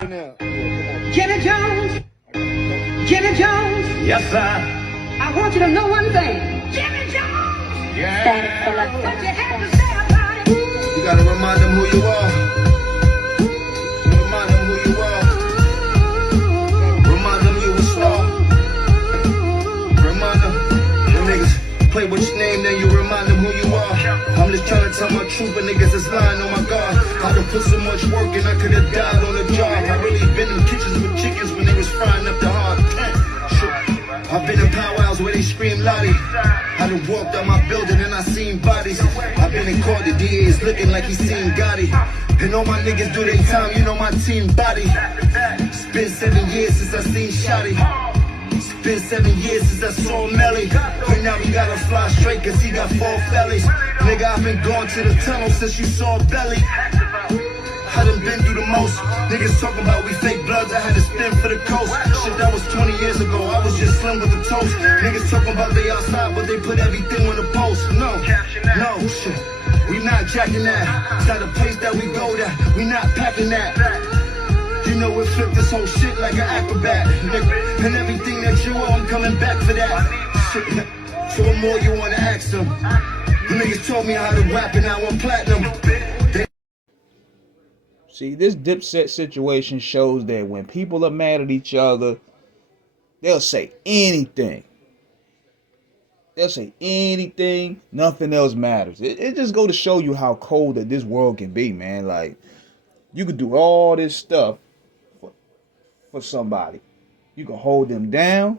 Now. Jimmy Jones, Jimmy Jones, Yes, sir. I want you to know one thing. Jimmy Jones, Yeah. what you have to say about it. You gotta remind them who you are. Remind them who you are. Remind them you a star. Remind them. When niggas play with your name, then you remind them who you are. I'm just trying to tell my truth, but niggas is lying on my God. I done put so much work and I could've died on the job. I really been in kitchens with chickens when they was frying up the hard. I've been in powwows where they scream Lottie. I done walked out my building and I seen bodies. I've been in court, the DA is looking like he seen Gotti. And all my niggas do their time, you know my team body. It's been 7 years since I seen Shotty. It's been 7 years since I saw Melly. But now we gotta fly straight cause he got 4 fellies. Nigga, I've been going to the tunnel since you saw Belly. I done been through the most. Niggas talking about we fake bloods, I had to spin for the coast. Shit, that was 20 years ago, I was just slim with the toast. Niggas talking about they outside, but they put everything on the post. No, shit, we not jacking that. It's not a place that we go there, we not packing that. You know we flip this whole shit like an acrobat. Nigga, and everything that you owe, I'm coming back for that. Shit, so what more you wanna ask them? The niggas told me how to rap and I want platinum. See, this Dipset situation shows that when people are mad at each other, they'll say anything. They'll say anything, nothing else matters. It just go to show you how cold that this world can be, man. Like, you could do all this stuff for somebody. You can hold them down.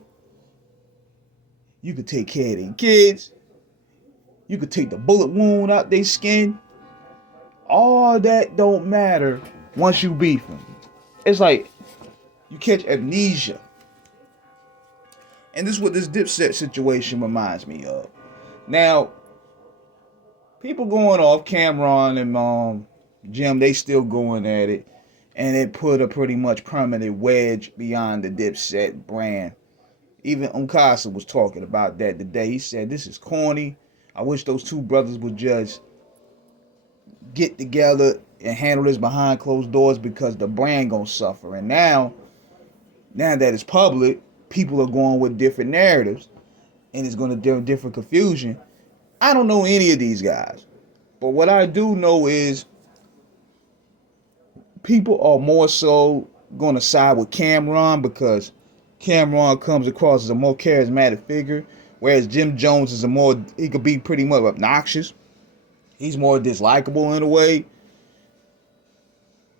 You could take care of their kids. You could take the bullet wound out their skin. All that don't matter once you beef them. It's like you catch amnesia. And this is what this Dipset situation reminds me of. Now, people going off, Camron and Jim, they still going at it. And it put a pretty much permanent wedge beyond the Dipset brand. Even Umkasa was talking about that today. He said, this is corny. I wish those two brothers would just get together and handle this behind closed doors because the brand gonna suffer. And now that it's public, people are going with different narratives and it's gonna different confusion. I don't know any of these guys, but what I do know is people are more so gonna side with Camron because Camron comes across as a more charismatic figure, whereas Jim Jones is he could be pretty much obnoxious. He's more dislikable in a way.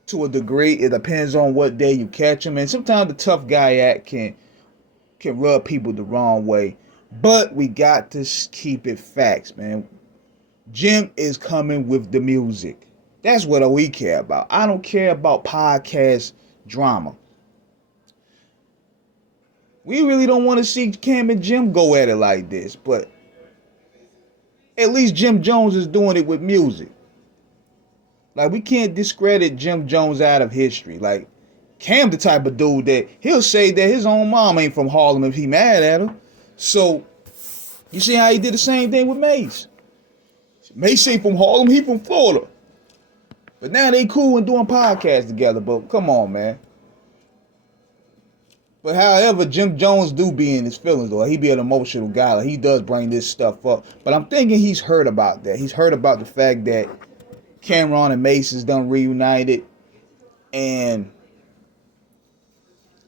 To a degree, it depends on what day you catch him. And sometimes the tough guy act can rub people the wrong way. But we got to keep it facts, man. Jim is coming with the music. That's what we care about. I don't care about podcast drama. We really don't want to see Cam and Jim go at it like this. But at least Jim Jones is doing it with music. Like, we can't discredit Jim Jones out of history. Like, Cam the type of dude that he'll say that his own mom ain't from Harlem if he mad at her. So, you see how he did the same thing with Mase. Mase ain't from Harlem, he from Florida. But now they cool and doing podcasts together, but come on, man. But however, Jim Jones do be in his feelings, though. He be an emotional guy. Like, he does bring this stuff up. But I'm thinking he's heard about that. He's heard about the fact that Camron and Mase is done reunited. And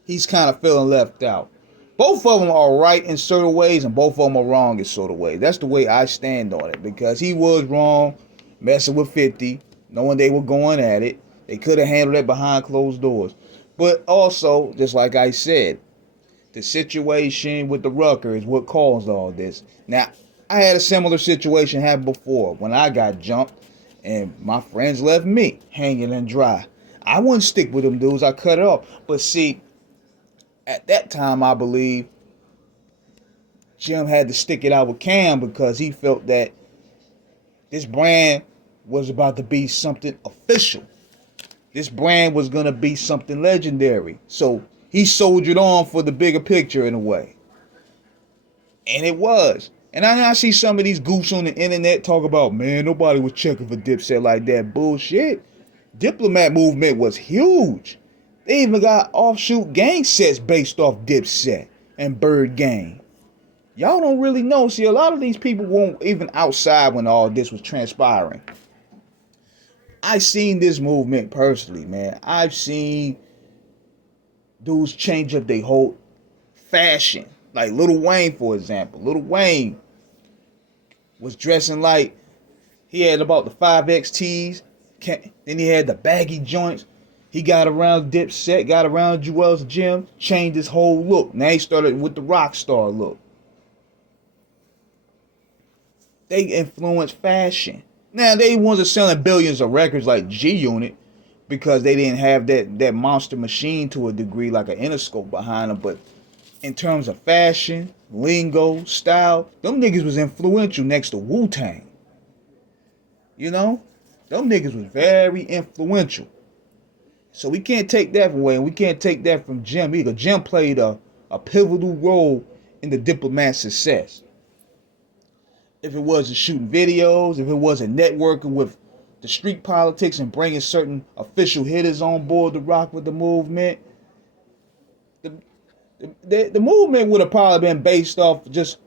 he's kind of feeling left out. Both of them are right in certain ways, and both of them are wrong in certain ways. That's the way I stand on it. Because he was wrong messing with 50, knowing they were going at it. They could have handled it behind closed doors. But also, just like I said, the situation with the Rucker is what caused all this. Now, I had a similar situation happen before when I got jumped and my friends left me hanging and dry. I wouldn't stick with them dudes. I cut it off. But see, at that time, I believe Jim had to stick it out with Cam because he felt that this brand was about to be something official. This brand was going to be something legendary. So he soldiered on for the bigger picture in a way. And it was. And I see some of these goofs on the internet talk about, man, nobody was checking for Dipset like that. Bullshit. Diplomat movement was huge. They even got offshoot gang sets based off Dipset and Bird Gang. Y'all don't really know. See, a lot of these people weren't even outside when all this was transpiring. I seen this movement personally, man. I've seen dudes change up their whole fashion. Like Lil Wayne, for example. Lil Wayne was dressing like he had about the 5X tees. Then he had the baggy joints. He got around Dipset, got around Jewel's Gym, changed his whole look. Now he started with the rock star look. They influenced fashion. Now they wasn't selling billions of records like G Unit because they didn't have that monster machine to a degree like an Interscope behind them. But in terms of fashion, lingo, style, them niggas was influential next to Wu-Tang. You know? Them niggas was very influential. So we can't take that away, and we can't take that from Jim either. Jim played a pivotal role in the Diplomats' success. If it wasn't shooting videos, if it wasn't networking with the street politics and bringing certain official hitters on board to rock with the movement, the movement would have probably been based off just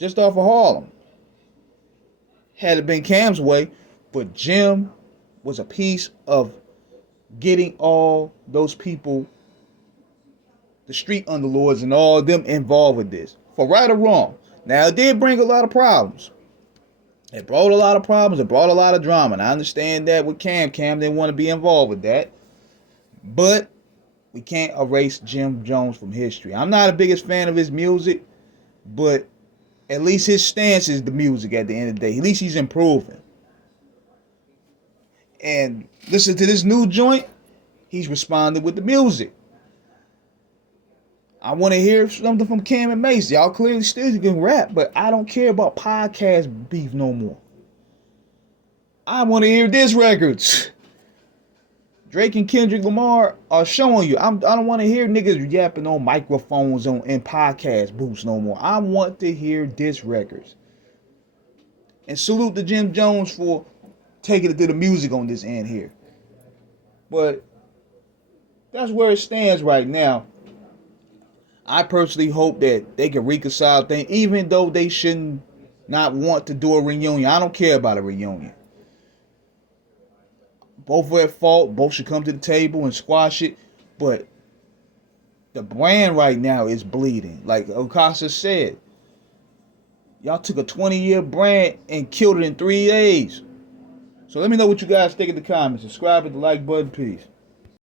off of Harlem. Had it been Cam's way, but Jim was a piece of getting all those people, the street underlords and all of them involved with this, for right or wrong. Now, it did bring a lot of problems. It brought a lot of problems. It brought a lot of drama. And I understand that with Cam didn't want to be involved with that. But we can't erase Jim Jones from history. I'm not the biggest fan of his music, but at least his stance is the music at the end of the day. At least he's improving. And listen to this new joint, he's responded with the music. I want to hear something from Cam and Mase. Y'all clearly still can rap, but I don't care about podcast beef no more. I want to hear diss records. Drake and Kendrick Lamar are showing you. I don't want to hear niggas yapping on microphones in podcast booths no more. I want to hear diss records. And salute to Jim Jones for taking it to the music on this end here. But that's where it stands right now. I personally hope that they can reconcile things, even though they shouldn't not want to do a reunion. I don't care about a reunion. Both were at fault. Both should come to the table and squash it. But the brand right now is bleeding. Like Okasa said, y'all took a 20-year brand and killed it in 3 days. So let me know what you guys think in the comments. Subscribe, hit the like button. Peace.